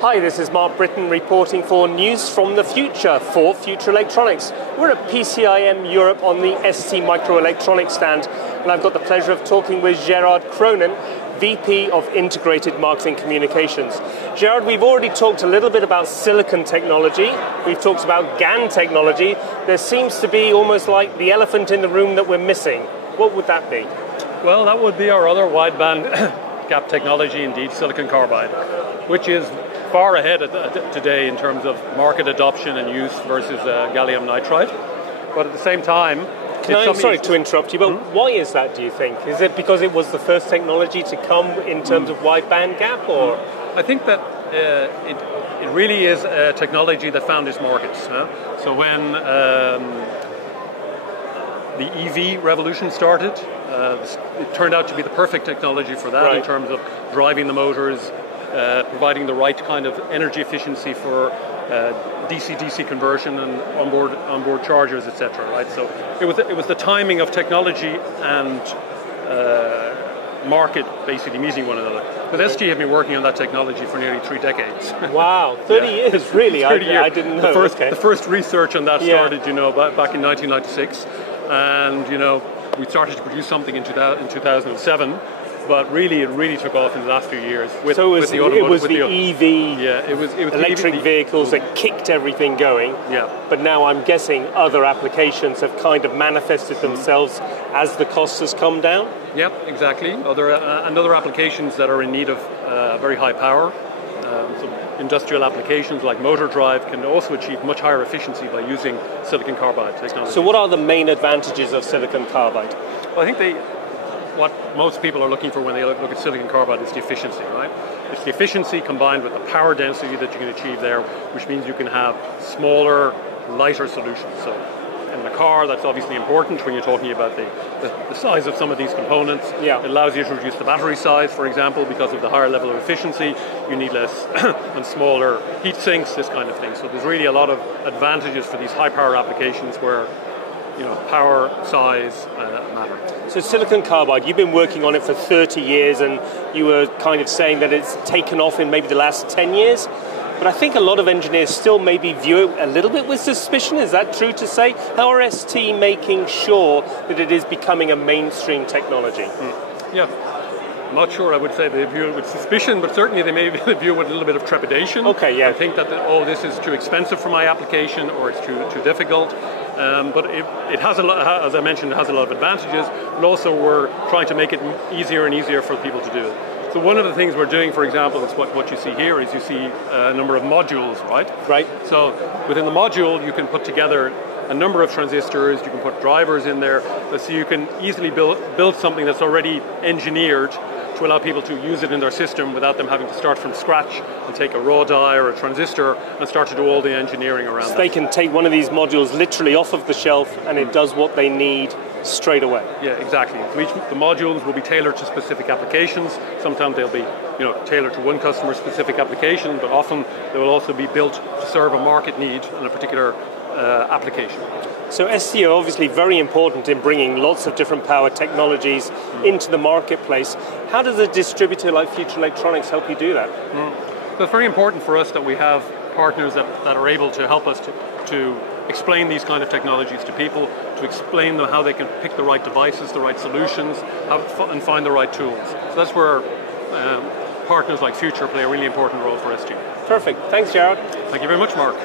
Hi, this is Mark Britton reporting for News from the Future for Future Electronics. We're at PCIM Europe on the STMicroelectronics stand, and I've got the pleasure of talking with Gerard Cronin, VP of Integrated Marketing Communications. Gerard, we've already talked a little bit about silicon technology. We've talked about GaN technology. There seems to be almost like the elephant in the room that we're missing. What would that be? Well, that would be our other wideband gap technology, indeed, silicon carbide, which is far ahead today in terms of market adoption and use versus gallium nitride. But at the same time, sorry to interrupt you, but why is that, do you think? Is it because it was the first technology to come in terms of wideband gap, or? I think that it really is a technology that found its markets. So when the EV revolution started, it turned out to be the perfect technology for that, right, in terms of driving the motors, providing the right kind of energy efficiency for DC-DC conversion and onboard chargers, etc. Right, so it was the timing of technology and market basically meeting one another. But ST have been working on that technology for nearly 3 decades. Wow, 30 years, really? 30 years. I didn't know. The first research on that started, back in 1996, and we started to produce something in 2007. But really, it really took off in the last few years. With the EV, it was electric vehicles that kicked everything going. Yeah. But now I'm guessing other applications have kind of manifested themselves as the cost has come down. Yep, exactly. Other applications that are in need of very high power. So industrial applications like motor drive can also achieve much higher efficiency by using silicon carbide technology. So what are the main advantages of silicon carbide? Well, I think what most people are looking for when they look at silicon carbide is the efficiency, right? It's the efficiency combined with the power density that you can achieve there, which means you can have smaller, lighter solutions. So in the car, that's obviously important when you're talking about the size of some of these components. Yeah. It allows you to reduce the battery size, for example, because of the higher level of efficiency. You need less and smaller heat sinks, this kind of thing. So there's really a lot of advantages for these high power applications where power, size matter. So silicon carbide, you've been working on it for 30 years, and you were kind of saying that it's taken off in maybe the last 10 years. But I think a lot of engineers still maybe view it a little bit with suspicion. Is that true to say? How are ST making sure that it is becoming a mainstream technology? Yeah. I'm not sure I would say they view it with suspicion, but certainly they may view it with a little bit of trepidation. Okay, yeah. I think that, this is too expensive for my application, or it's too difficult. But it has a lot, as I mentioned, it has a lot of advantages, but also we're trying to make it easier and easier for people to do it. So one of the things we're doing, for example, is what you see here, is you see a number of modules, right? Right. So within the module, you can put together a number of transistors, you can put drivers in there, so you can easily build something that's already engineered to allow people to use it in their system without them having to start from scratch and take a raw die or a transistor and start to do all the engineering around that. They can take one of these modules literally off of the shelf and it does what they need straight away. Yeah, exactly. So the modules will be tailored to specific applications. Sometimes they'll be tailored to one customer specific application, but often they will also be built to serve a market need in a particular application. So ST are obviously very important in bringing lots of different power technologies into the marketplace. How does a distributor like Future Electronics help you do that? So it's very important for us that we have partners that are able to help us to explain these kind of technologies to people, to explain them how they can pick the right devices, the right solutions, and find the right tools. So that's where partners like Future play a really important role for ST. Perfect. Thanks, Gerard. Thank you very much, Mark.